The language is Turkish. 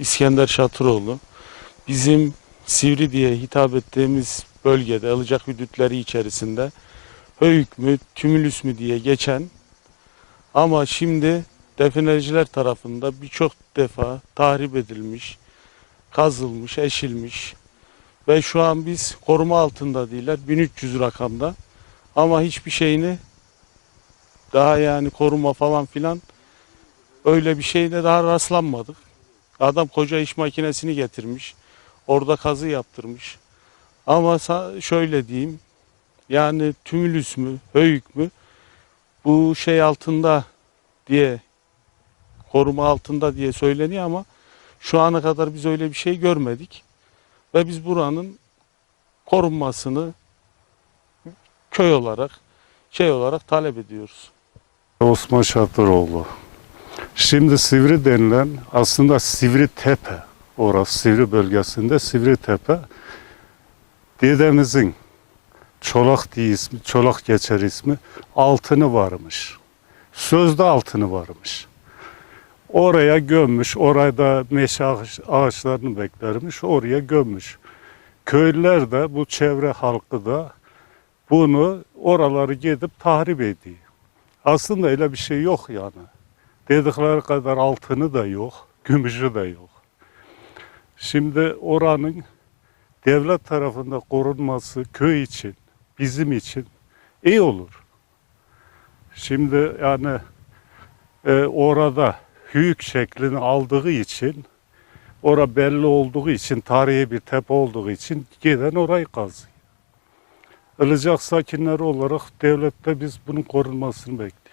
İskender Şatıroğlu. Bizim Sivri diye hitap ettiğimiz bölgede Ilıcak hüdütleri içerisinde Höyük mü, Tümülüs mü diye geçen ama şimdi defineciler tarafında birçok defa tahrip edilmiş, kazılmış, eşilmiş ve şu an biz koruma altında değiller 1300 rakamda ama hiçbir şeyini daha yani koruma falan filan öyle bir şeyde daha rastlanmadık. Adam koca iş makinesini getirmiş. Orada kazı yaptırmış. Ama şöyle diyeyim. Yani tümülüs mü, höyük mü bu şey altında diye koruma altında diye söyleniyor ama şu ana kadar biz öyle bir şey görmedik. Ve biz buranın korunmasını köy olarak şey olarak talep ediyoruz. Osman Şatıroğlu. Şimdi Sivri denilen aslında Sivri Tepe. Orası Sivri bölgesinde Sivri Tepe. Dedemizin Çolak diye ismi, Çolak geçer ismi altını varmış. Sözde altını varmış. Oraya gömmüş, orada meşe ağaç- ağaçlarını beklermiş, oraya gömmüş. Köylüler de bu çevre halkı da bunu oraları gidip tahrip ediyor. Aslında öyle bir şey yok yani. Dedikleri kadar altını da yok, gümüşü de yok. Şimdi oranın devlet tarafında korunması köy için, bizim için iyi olur. Şimdi yani e, orada hüyük şeklini aldığı için, ora belli olduğu için, tarihi bir tepe olduğu için giden orayı kazıyor. Ilıcak sakinleri olarak devlette biz bunun korunmasını bekliyoruz.